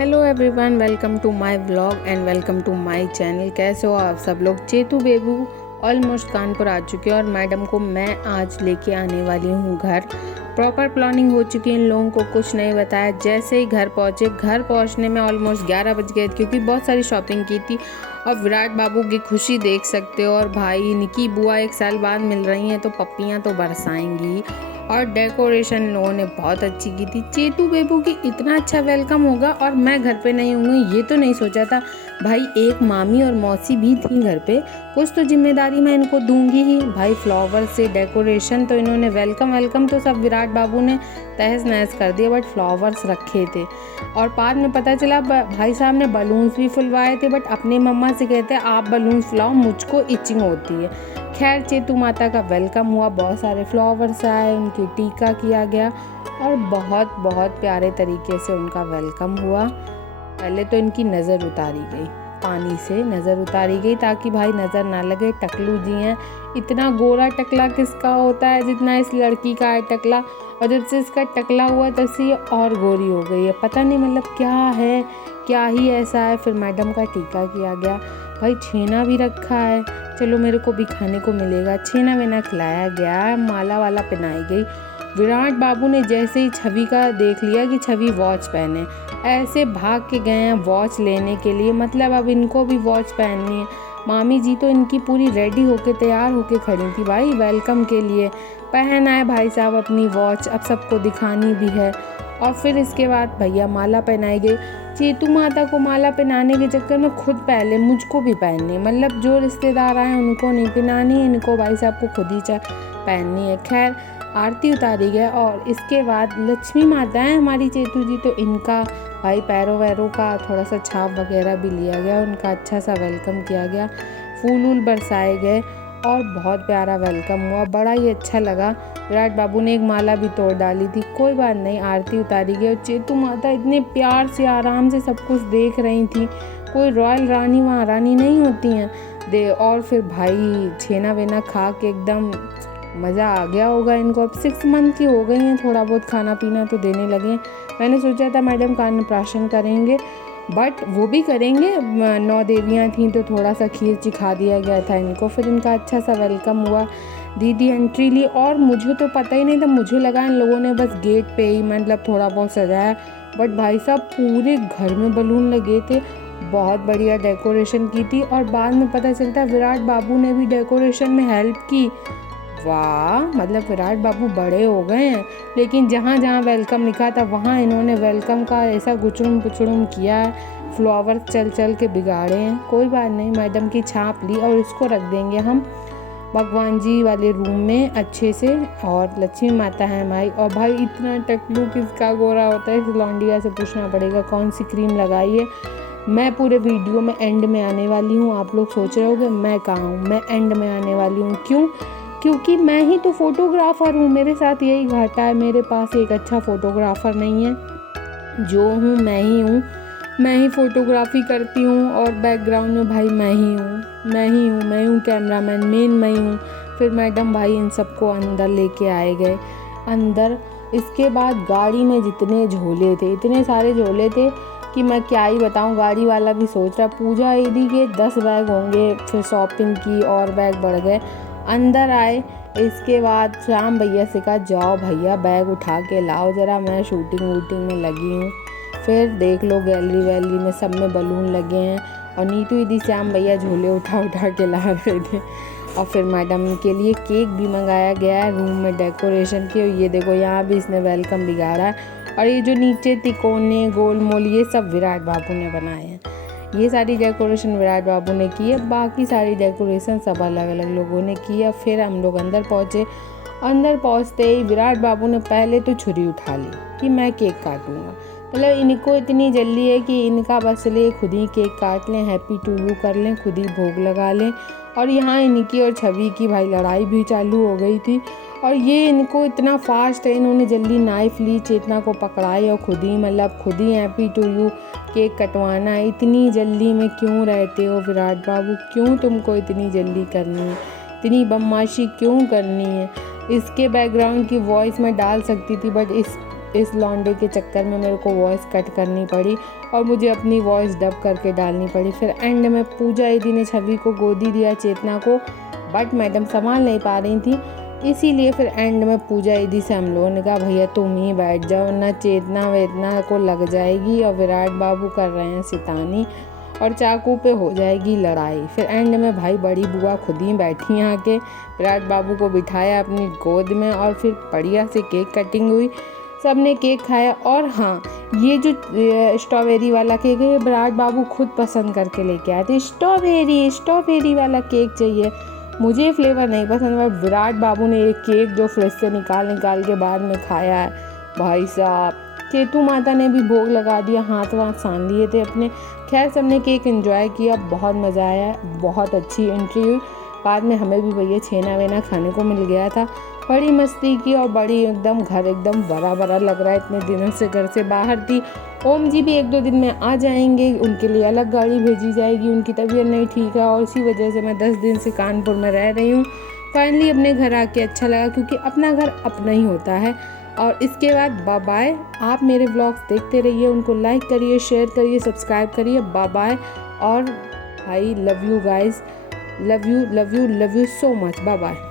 Hello everyone, welcome to my vlog and welcome to my channel. कैसे हो आप सब लोग। चेतू बेबू ऑलमोस्ट कानपुर आ चुके हैं और मैडम को मैं आज लेके आने वाली हूँ घर। प्रॉपर प्लानिंग हो चुकी है, इन लोगों को कुछ नहीं बताया। जैसे ही घर पहुँचने में ऑलमोस्ट 11 बज गए क्योंकि बहुत सारी शॉपिंग की थी। और विराट बाबू की खुशी देख सकते हो। और भाई निकी बुआ 1 साल बाद मिल रही हैं तो पप्पियाँ तो बरसाएंगी। और डेकोरेशन लोगों ने बहुत अच्छी की थी। चेतू बेबू की इतना अच्छा वेलकम होगा और मैं घर पे नहीं होंगी ये तो नहीं सोचा था। भाई एक मामी और मौसी भी थी घर पे, कुछ तो जिम्मेदारी मैं इनको दूंगी ही। भाई फ्लावर से डेकोरेशन तो इन्होंने वेलकम तो सब विराट बाबू ने तहस नहस कर दिया, बट फ्लावर्स रखे थे। और बाद में पता चला भाई साहब ने बलून्स भी फुलवाए थे, बट अपनी मम्मा से कहते हैं आप बलून्स फुलाओ, मुझको इचिंग होती है। खैर चेतू माता का वेलकम हुआ, बहुत सारे फ्लावर्स आए, उनकी टीका किया गया और बहुत बहुत प्यारे तरीके से उनका वेलकम हुआ। पहले तो इनकी नज़र उतारी गई, पानी से नज़र उतारी गई ताकि भाई नज़र ना लगे। टकलू जी हैं, इतना गोरा टकला किसका होता है जितना इस लड़की का है टकला। और जब से इसका टकला हुआ तब से ये और गोरी हो गई है, पता नहीं मतलब क्या है, क्या ही ऐसा है। फिर मैडम का टीका किया गया, भाई छेना भी रखा है, चलो मेरे को भी खाने को मिलेगा। छेना वेना खिलाया गया, माला वाला पहनाई गई। विराट बाबू ने जैसे ही छवि का देख लिया कि छवि वॉच पहने, ऐसे भाग के गए हैं वॉच लेने के लिए। मतलब अब इनको भी वॉच पहननी है। मामी जी तो इनकी पूरी रेडी होके तैयार होके खड़ी थी भाई वेलकम के लिए। पहन आए भाई साहब अपनी वॉच, अब सबको दिखानी भी है। और फिर इसके बाद भैया माला पहनाई गई। चेतू माता को माला पहनाने के चक्कर में खुद पहले मुझको भी पहननी है। मतलब जो रिश्तेदार आए उनको नहीं पहनानी है, इनको भाई साहब को खुद ही पहननी है। खैर आरती उतारी गई और इसके बाद लक्ष्मी माता है हमारी चेतू जी, तो इनका भाई पैरों वैरों का थोड़ा सा छाप वगैरह भी लिया गया, उनका अच्छा सा वेलकम किया गया, फूल वूल बरसाए गए और बहुत प्यारा वेलकम हुआ, बड़ा ही अच्छा लगा। विराट बाबू ने एक माला भी तोड़ डाली थी, कोई बात नहीं, आरती उतारी गई। और चेतू माता इतने प्यार से आराम से सब कुछ देख रही थी, कोई रॉयल रानी महारानी नहीं होती हैं दे। और फिर भाई छेना वेना खा के एकदम मज़ा आ गया होगा इनको। अब 6 मंथ की हो गई हैं, थोड़ा बहुत खाना पीना तो देने लगे। मैंने सोचा था मैडम का अन्नप्राशन करेंगे, बट वो भी करेंगे, 9 देवियाँ थीं तो थोड़ा सा खीर चिखा दिया गया था इनको। फिर इनका अच्छा सा वेलकम हुआ, दीदी एंट्री ली। और मुझे तो पता ही नहीं था, मुझे लगा इन लोगों ने बस गेट पे ही मतलब थोड़ा बहुत सजाया, बट भाई साहब पूरे घर में बलून लगे थे, बहुत बढ़िया डेकोरेशन की थी। और बाद में पता चलता विराट बाबू ने भी डेकोरेशन में हेल्प की। वाह, मतलब विराट बाबू बड़े हो गए हैं, लेकिन जहाँ जहाँ वेलकम लिखा था वहाँ इन्होंने वेलकम का ऐसा गुचड़ुम पुचड़ुम किया है, फ्लावर चल के बिगाड़े हैं। कोई बात नहीं, मैडम की छाप ली और इसको रख देंगे हम भगवान जी वाले रूम में अच्छे से। और लक्ष्मी माता है हमारी। और भाई इतना टकलू किसका गोरा होता है, इस लौंडिया से पूछना पड़ेगा कौन सी क्रीम लगाई है। मैं पूरे वीडियो में एंड में आने वाली हूँ। आप लोग सोच रहे होंगे मैं कहाँ हूँ, मैं एंड में आने वाली हूँ। क्यों? क्योंकि मैं ही तो फोटोग्राफ़र हूँ, मेरे साथ यही घाटा है। मेरे पास एक अच्छा फ़ोटोग्राफ़र नहीं है, जो हूँ मैं ही हूँ, मैं ही फ़ोटोग्राफ़ी करती हूँ। और बैकग्राउंड में भाई मैं हूँ कैमरामैन, मेन मैं ही हूँ। फिर मैडम भाई इन सबको अंदर लेके आए गए अंदर। इसके बाद गाड़ी में जितने झोले थे, इतने सारे झोले थे कि मैं क्या ही बताऊँ। गाड़ी वाला भी सोच रहा पूजा दीदी के 10 बैग होंगे। फिर शॉपिंग की और बैग बढ़ गए, अंदर आए। इसके बाद श्याम भैया से कहा जाओ भैया बैग उठा के लाओ ज़रा, मैं शूटिंग वूटिंग में लगी हूँ। फिर देख लो गैलरी वैलरी में सब में बलून लगे हैं और नीतू दीदी श्याम भैया झोले उठा के ला रहे थे। और फिर मैडम के लिए केक भी मंगाया गया है रूम में डेकोरेशन के। ये देखो यहाँ भी इसने वेलकम बिगाड़ा है। और ये जो नीचे तिकोने गोल मोल ये सब विराट बाबू ने बनाए हैं, ये सारी डेकोरेशन विराट बाबू ने की है, बाकी सारी डेकोरेशन सब अलग अलग लोगों ने की है। फिर हम लोग अंदर पहुँचे। अंदर पहुँचते ही विराट बाबू ने पहले तो छुरी उठा ली कि मैं केक काटूंगा। मतलब इनको इतनी जल्दी है कि इनका बस ले खुद ही केक काट लें, हैप्पी टू यू कर लें, खुद ही भोग लगा लें। और यहाँ इनकी और छवि की भाई लड़ाई भी चालू हो गई थी। और ये इनको इतना फास्ट है, इन्होंने जल्दी नाइफ ली, चेतना को पकड़ाई और खुद ही हैप्पी टू यू केक कटवाना है। इतनी जल्दी में क्यों रहते हो विराट बाबू, क्यों तुमको इतनी जल्दी करनी है, इतनी बदमाशी क्यों करनी है। इसके बैकग्राउंड की वॉइस मैं डाल सकती थी, बट इस इस लौंडे के चक्कर में मेरे को वॉइस कट करनी पड़ी और मुझे अपनी वॉइस डब करके डालनी पड़ी। फिर एंड में पूजा दीदी ने छवि को गोदी दिया, चेतना को, बट मैडम संभाल नहीं पा रही थी, इसीलिए फिर एंड में पूजा दीदी से हम लोगों ने कहा भैया तुम ही बैठ जाओ ना, चेतना वेतना को लग जाएगी और विराट बाबू कर रहे हैं शैतानी और चाकू पे हो जाएगी लड़ाई। फिर एंड में भाई बड़ी बुआ खुद ही बैठी आके, विराट बाबू को बिठाया अपनी गोद में और फिर बढ़िया से केक कटिंग हुई, सबने केक खाया। और हाँ, ये जो स्ट्रॉबेरी वाला केक है ये विराट बाबू खुद पसंद करके लेके आए थे, स्ट्रॉबेरी वाला केक चाहिए। मुझे फ्लेवर नहीं पसंद, बट विराट बाबू ने ये केक जो फ्रिज से निकाल के बाद में खाया है भाई साहब। चेतू माता ने भी भोग लगा दिया, हाथ वाथ सान लिए थे अपने। खैर सबने केक एंजॉय किया, बहुत मज़ा आया, बहुत अच्छी एंट्री हुई। बाद में हमें भी भैया छेना वेना खाने को मिल गया था, बड़ी मस्ती की और बड़ी एकदम घर एकदम बड़ा बड़ा लग रहा है, इतने दिनों से घर से बाहर थी। ओम जी भी 1-2 दिन में आ जाएंगे, उनके लिए अलग गाड़ी भेजी जाएगी, उनकी तबीयत नहीं ठीक है और इसी वजह से मैं 10 दिन से कानपुर में रह रही हूँ। फाइनली अपने घर आके अच्छा लगा, क्योंकि अपना घर अपना ही होता है। और इसके बाद बाय बाय। आप मेरे व्लॉग्स देखते रहिए, उनको लाइक करिए, शेयर करिए, सब्सक्राइब करिए। Bye bye. और भाई love you guys, love you so much. Bye bye.